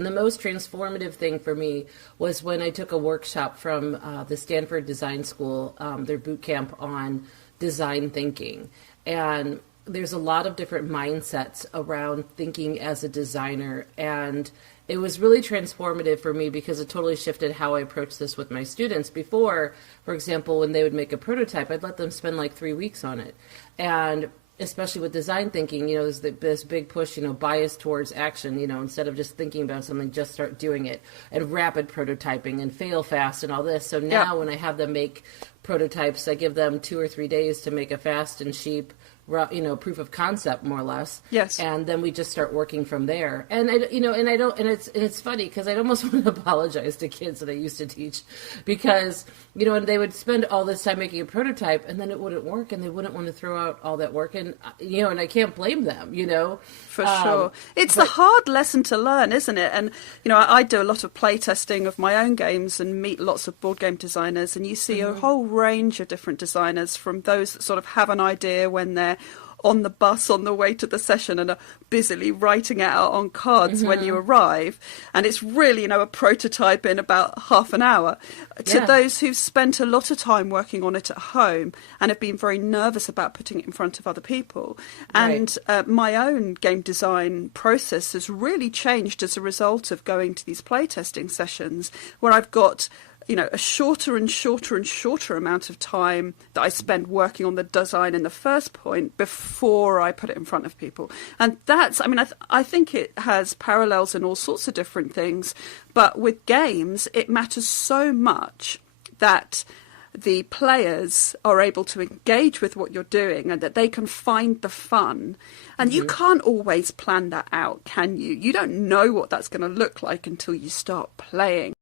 The most transformative thing for me was when I took a workshop from the Stanford Design School, their boot camp on design thinking. And there's a lot of different mindsets around thinking as a designer. And it was really transformative for me because it totally shifted how I approach this with my students. Before, for example, when they would make a prototype, I'd let them spend like 3 weeks on it. And especially with design thinking, there's this big push, bias towards action, instead of just thinking about something, just start doing it, and rapid prototyping and fail fast and all this. So now when I have them make prototypes, I give them 2 or 3 days to make a fast and cheap, proof of concept, more or less. Yes. And then we just start working from there. And it's funny because I almost want to apologize to kids that I used to teach because, and they would spend all this time making a prototype and then it wouldn't work and they wouldn't want to throw out all that work. And, and I can't blame them, For sure. It's a hard lesson to learn, isn't it? And, I do a lot of play testing of my own games and meet lots of board game designers, and you see a whole range of different designers, from those that sort of have an idea when they're on the bus on the way to the session and are busily writing it out on cards when you arrive, and it's really, a prototype in about half an hour, to those who've spent a lot of time working on it at home and have been very nervous about putting it in front of other people. And my own game design process has really changed as a result of going to these playtesting sessions where I've got a shorter and shorter and shorter amount of time that I spend working on the design in the first point before I put it in front of people. And that's, I think it has parallels in all sorts of different things. But with games, it matters so much that the players are able to engage with what you're doing and that they can find the fun. And you can't always plan that out, can you? You don't know what that's going to look like until you start playing.